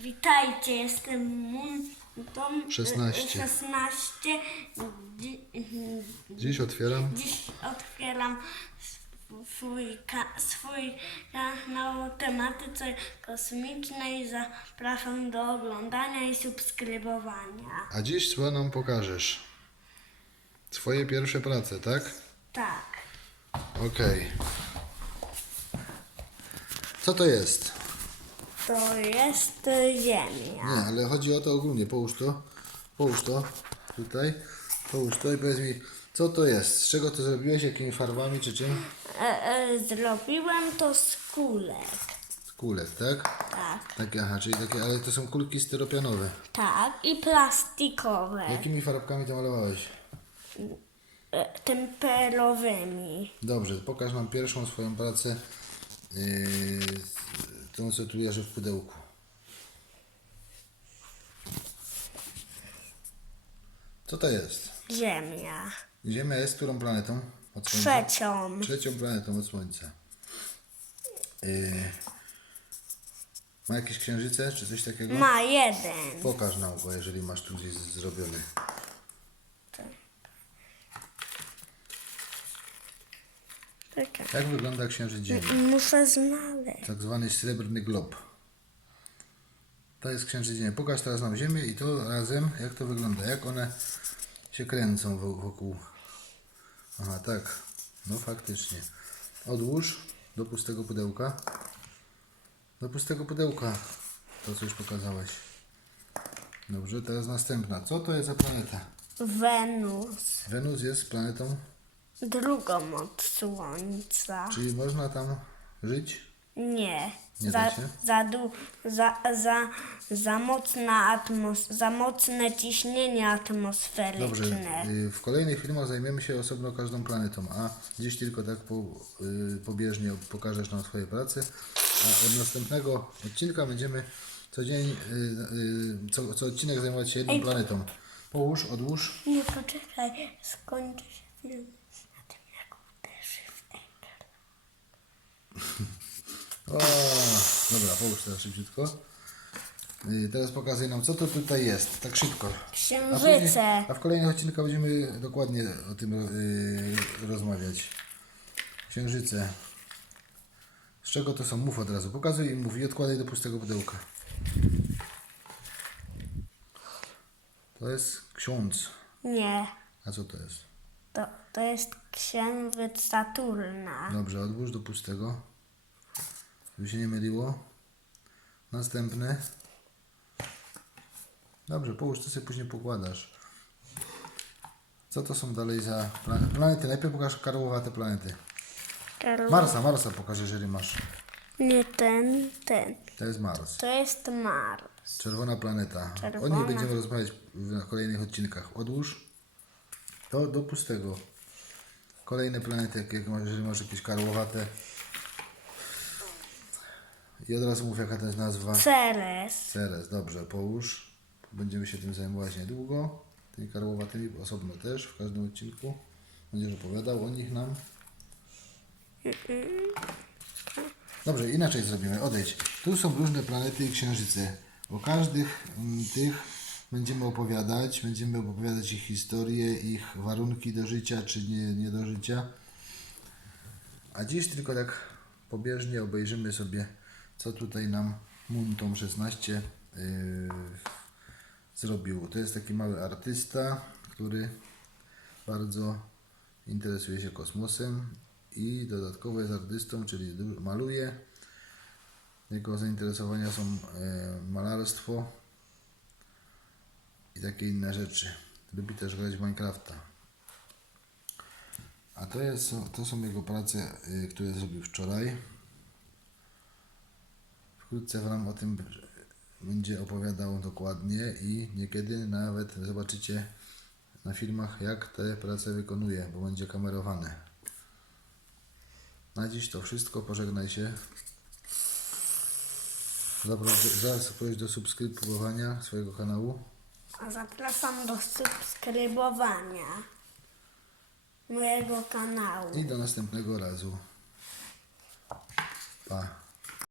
Witajcie, jestem Muntą 16. 16. Dzi- Dziś otwieram. Dziś otwieram swój, ka- swój kanał tematyce kosmicznej. Zapraszam do oglądania i subskrybowania. A dziś co nam pokażesz? Swoje pierwsze prace, tak? Tak, Okej. Co to jest? To jest Ziemia. Nie, ale chodzi o to ogólnie. Połóż to. Połóż to. Tutaj. Połóż to i powiedz mi, co to jest? Z czego to zrobiłeś? Jakimi farbami czy czym? E, e, zrobiłem to z kulek. Z kulek, tak? Tak, Takie, aha, czyli takie, ale to są kulki styropianowe. tak. I plastikowe. Jakimi farbkami to malowałeś? E, temperowymi. Dobrze, pokaż nam pierwszą swoją pracę. Yy, tą, co tu leży w pudełku. Co to jest? Ziemia. Ziemia jest którą planetą? Od Słońca? Trzecią. Trzecią planetą od Słońca. Yy, ma jakieś księżyce czy coś takiego? Ma jeden. Pokaż nam go, jeżeli masz tu gdzieś zrobiony. Czekaj. Jak wygląda księżyc Ziemi? Muszę znaleźć. Tak zwany srebrny glob. To jest księżyc Ziemi. Pokaż teraz nam Ziemię i to razem, jak to wygląda, jak one się kręcą wo- wokół. Aha, tak. No faktycznie. Odłóż do pustego pudełka. Do pustego pudełka. To, co już pokazałeś. Dobrze, teraz następna. Co to jest za planeta? Wenus. Wenus jest planetą, Drugą od Słońca. czyli można tam żyć? Nie. Nie za, da się? za, du, za, za, za, mocna atmos, za mocne ciśnienie atmosferyczne. Dobrze, y, w kolejnych filmach zajmiemy się osobno każdą planetą, a dziś tylko tak po, y, pobieżnie pokażesz nam swoje prace, a od następnego odcinka będziemy co dzień, y, y, co, co odcinek zajmować się jedną planetą. Połóż, odłóż. Nie poczekaj, skończy się film na tym, jak uderzy w ekran. O, dobra, połóż teraz szybciutko. Y, teraz pokazuj nam, co to tutaj jest, tak szybko. A, później, Księżyce. a w kolejnych odcinkach będziemy dokładnie o tym y, rozmawiać. Księżyce. Z czego to są? Mów od razu. Pokazuj i mów i odkładaj do pustego pudełka. To jest ksiądz. Nie. A co to jest? To, to jest księżyc Saturna. Dobrze, odłóż do pustego. Żeby się nie myliło. Następny. Dobrze, połóż, to sobie później pokładasz. Co to są dalej za pla- planety? Najpierw pokaż karłowate planety. Karol- Marsa, Marsa pokaż, jeżeli masz. Nie ten, ten. To jest Mars. To jest Mars. Czerwona planeta. O Czerwona. niej będziemy rozmawiać w kolejnych odcinkach. Odłóż. To do pustego. Kolejne planety, jak, jak masz, jeżeli masz jakieś karłowate. I od razu mów, jaka to jest nazwa. Ceres. Ceres, dobrze, połóż. Będziemy się tym zajmować niedługo. Tymi karłowatymi osobno też, w każdym odcinku. Będziesz opowiadał o nich nam. Dobrze, inaczej zrobimy. Odejdź. Tu są różne planety i księżyce. O każdych mm, tych będziemy opowiadać. Będziemy opowiadać ich historię, ich warunki do życia czy nie, nie do życia. A dziś tylko tak pobieżnie obejrzymy sobie, co tutaj nam Muntom 16 yy, zrobił. To jest taki mały artysta, który bardzo interesuje się kosmosem i dodatkowo jest artystą, czyli maluje. Jego zainteresowania są e, malarstwo i takie inne rzeczy. Lubi też grać w Minecrafta. A to, jest, to są jego prace, y, które zrobił wczoraj. Wkrótce Wam o tym będzie opowiadał dokładnie i niekiedy nawet zobaczycie na filmach, jak te prace wykonuje, bo będzie kamerowane. Na dziś to wszystko. Pożegnaj się. Zaproś, do subskrybowania swojego kanału. A zapraszam do subskrybowania mojego kanału. I do następnego razu. Pa.